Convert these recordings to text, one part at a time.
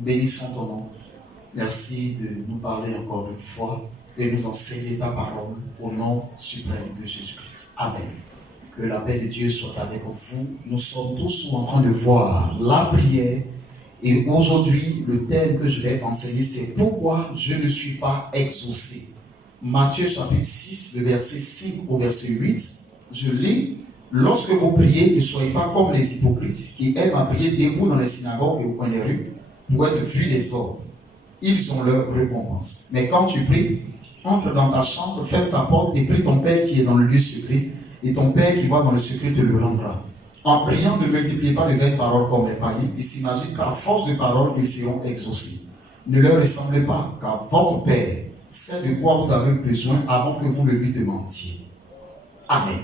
bénissons ton nom. Merci de nous parler encore une fois et nous enseigner ta parole au nom suprême de Jésus-Christ. Amen. Que la paix de Dieu soit avec vous. Nous sommes tous en train de voir la prière et aujourd'hui, le thème que je vais enseigner, c'est pourquoi je ne suis pas exaucé. Matthieu chapitre 6, le verset 5 au verset 8, je lis. Lorsque vous priez, ne soyez pas comme les hypocrites qui aiment à prier debout dans les synagogues et au coin des rues pour être vus des hommes. Ils ont leur récompense. Mais quand tu pries, entre dans ta chambre, ferme ta porte et prie ton Père qui est dans le lieu secret, et ton Père qui va dans le secret te le rendra. En priant, ne multipliez pas de vaines paroles comme les païens, ils s'imaginent qu'à force de paroles, ils seront exaucés. Ne leur ressemblez pas, car votre Père sait de quoi vous avez besoin avant que vous ne lui demandiez. Amen.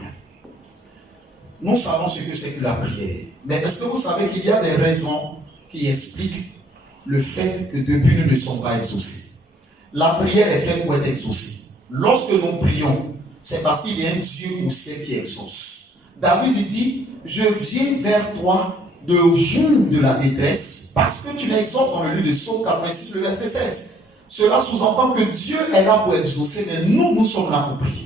Nous savons ce que c'est que la prière. Mais est-ce que vous savez qu'il y a des raisons qui expliquent le fait que depuis nous ne sommes pas exaucés? La prière est faite pour être exaucée. Lorsque nous prions, c'est parce qu'il y a un Dieu au ciel qui exauce. David dit, je viens vers toi de jour de la détresse parce que tu m'exauces dans le lieu de Psaume 86, le verset 7. Cela sous-entend que Dieu est là pour exaucer, mais nous sommes là pour prier.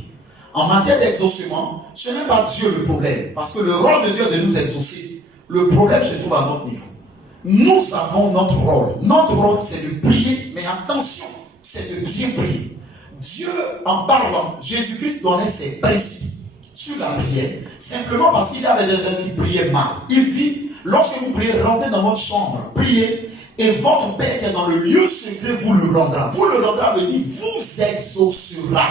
En matière d'exaucement, ce n'est pas Dieu le problème, parce que le rôle de Dieu est de nous exaucer. Le problème se trouve à notre niveau. Nous avons notre rôle. Notre rôle, c'est de prier, mais attention, c'est de bien prier. Dieu, en parlant, Jésus-Christ donnait ses principes sur la prière, simplement parce qu'il y avait des gens qui priaient mal. Il dit, lorsque vous priez, rentrez dans votre chambre, priez, et votre Père qui est dans le lieu secret vous le rendra. Vous le rendra veut dire, vous exaucera.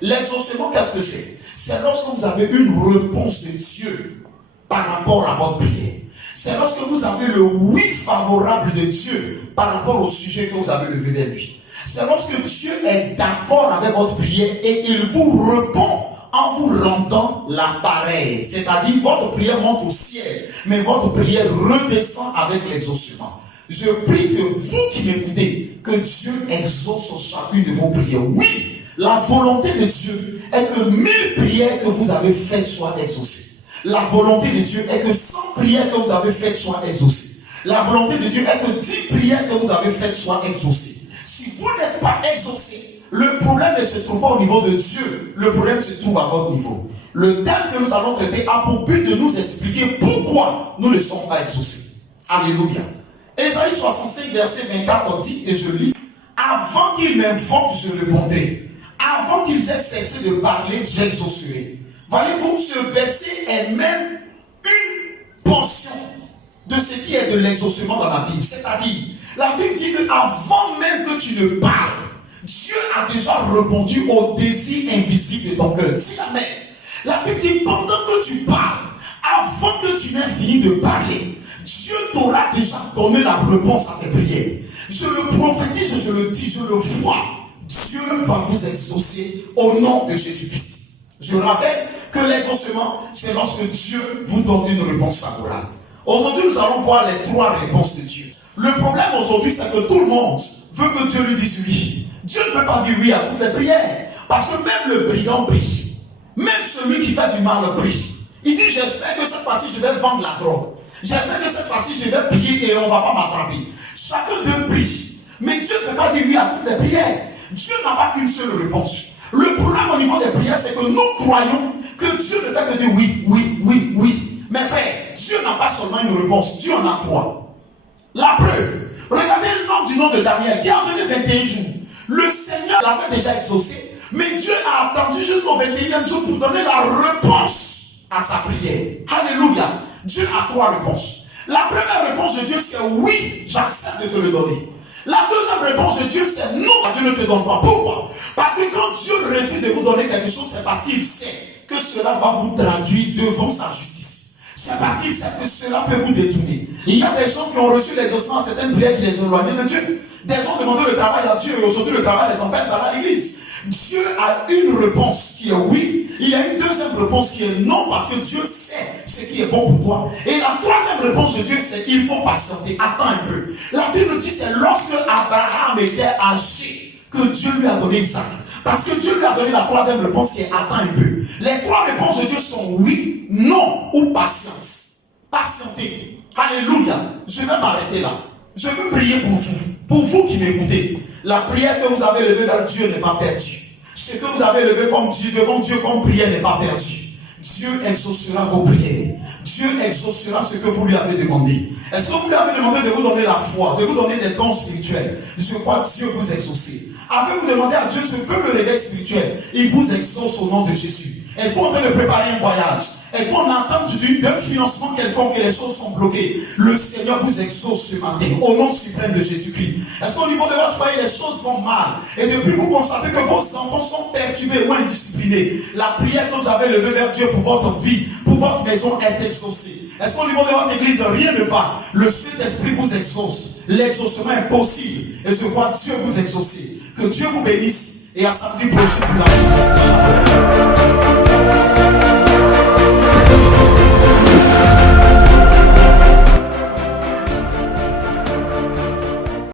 L'exaucement, qu'est-ce que c'est? C'est lorsque vous avez une réponse de Dieu par rapport à votre prière. C'est lorsque vous avez le oui favorable de Dieu par rapport au sujet que vous avez levé vers lui. C'est lorsque Dieu est d'accord avec votre prière et il vous répond en vous rendant l'appareil. C'est-à-dire, votre prière monte au ciel, mais votre prière redescend avec l'exaucement. Je prie que vous qui m'écoutez, que Dieu exauce chacune de vos prières. Oui, la volonté de Dieu est que 1000 prières que vous avez faites soient exaucées. La volonté de Dieu est que 100 prières que vous avez faites soient exaucées. La volonté de Dieu est que 10 prières que vous avez faites soient exaucées. Si vous n'êtes pas exaucé, le problème ne se trouve pas au niveau de Dieu. Le problème se trouve à votre niveau. Le thème que nous allons traiter a pour but de nous expliquer pourquoi nous ne sommes pas exaucés. Alléluia. Ésaïe 65, verset 24 dit, et je lis, avant qu'ils m'invoquent, je répondrai. Avant qu'ils aient cessé de parler, j'exaucerai. Voyez-vous, ce verset est même une portion de ce qui est de l'exaucement dans la Bible. C'est-à-dire, la Bible dit qu'avant même que tu ne parles, Dieu a déjà répondu au désir invisible de ton cœur. Dis amen. La Bible dit, pendant que tu parles, avant que tu n'aies fini de parler, Dieu t'aura déjà donné la réponse à tes prières. Je le prophétise, je le dis, je le vois. Dieu va vous exaucer au nom de Jésus-Christ. Je rappelle que l'exaucement, c'est lorsque Dieu vous donne une réponse favorable. Aujourd'hui, nous allons voir les 3 réponses de Dieu. Le problème aujourd'hui, c'est que tout le monde veut que Dieu lui dise oui. Dieu ne peut pas dire oui à toutes les prières. Parce que même le brigand prie. Même celui qui fait du mal prie. Il dit, j'espère que cette fois-ci, je vais vendre la drogue. J'espère que cette fois-ci, je vais prier et on ne va pas m'attraper. Chacun d'eux prie. Mais Dieu ne peut pas dire oui à toutes les prières. Dieu n'a pas qu'une seule réponse. Le problème au niveau des prières, c'est que nous croyons que Dieu ne fait que dire oui, oui, oui, oui. Mais frère, Dieu n'a pas seulement une réponse, Dieu en a 3. La preuve, regardez l'homme du nom de Daniel, qui a enchaîné 21 jours. Le Seigneur l'avait déjà exaucé, mais Dieu a attendu jusqu'au 21e jour pour donner la réponse à sa prière. Alléluia. Dieu a 3 réponses. La première réponse de Dieu, c'est oui, j'accepte de te le donner. La deuxième réponse de Dieu, c'est non, Dieu ne te donne pas. Pourquoi? Parce que quand Dieu refuse de vous donner quelque chose, c'est parce qu'il sait que cela va vous traduire devant sa justice. C'est parce qu'il sait que cela peut vous détourner. Il y a des gens qui ont reçu l'exaucement à certaines prières qui les ont éloignés de Dieu. Des gens demandaient le travail à Dieu et aujourd'hui le travail les empêche à l'église. Dieu a une réponse qui est oui. Il y a une deuxième réponse qui est non parce que Dieu sait ce qui est bon pour toi. Et la troisième réponse de Dieu c'est il faut patienter. Attends un peu. La Bible dit c'est lorsque Abraham était âgé que Dieu lui a donné Isaac. Parce que Dieu lui a donné la troisième réponse qui est attends un peu. Les 3 réponses de Dieu sont oui, non ou patience. Patienter. Alléluia. Je vais m'arrêter là. Je veux prier pour vous qui m'écoutez. La prière que vous avez levée vers Dieu n'est pas perdue. Ce que vous avez levé comme Dieu, devant Dieu comme prière n'est pas perdu. Dieu exaucera vos prières. Dieu exaucera ce que vous lui avez demandé. Est-ce que vous lui avez demandé de vous donner la foi, de vous donner des dons spirituels? Je crois que Dieu vous exauce. Avez-vous demandé à Dieu, je veux le réveil spirituel? Il vous exauce au nom de Jésus. Êtes-vous en train de préparer un voyage? Êtes-vous en attente d'un financement quelconque et les choses sont bloquées? Le Seigneur vous exauce ce matin au nom suprême de Jésus-Christ. Est-ce qu'au niveau de votre foyer, les choses vont mal? Et depuis vous constatez que vos enfants sont perturbés ou indisciplinés, la prière que vous avez levée vers Dieu pour votre vie, pour votre maison est exaucée. Est-ce qu'au niveau de votre église, rien ne va? Le Saint-Esprit vous exauce. L'exaucement est possible. Et je crois que Dieu vous exauce. Que Dieu vous bénisse. Et à samedi prochain pour la suite.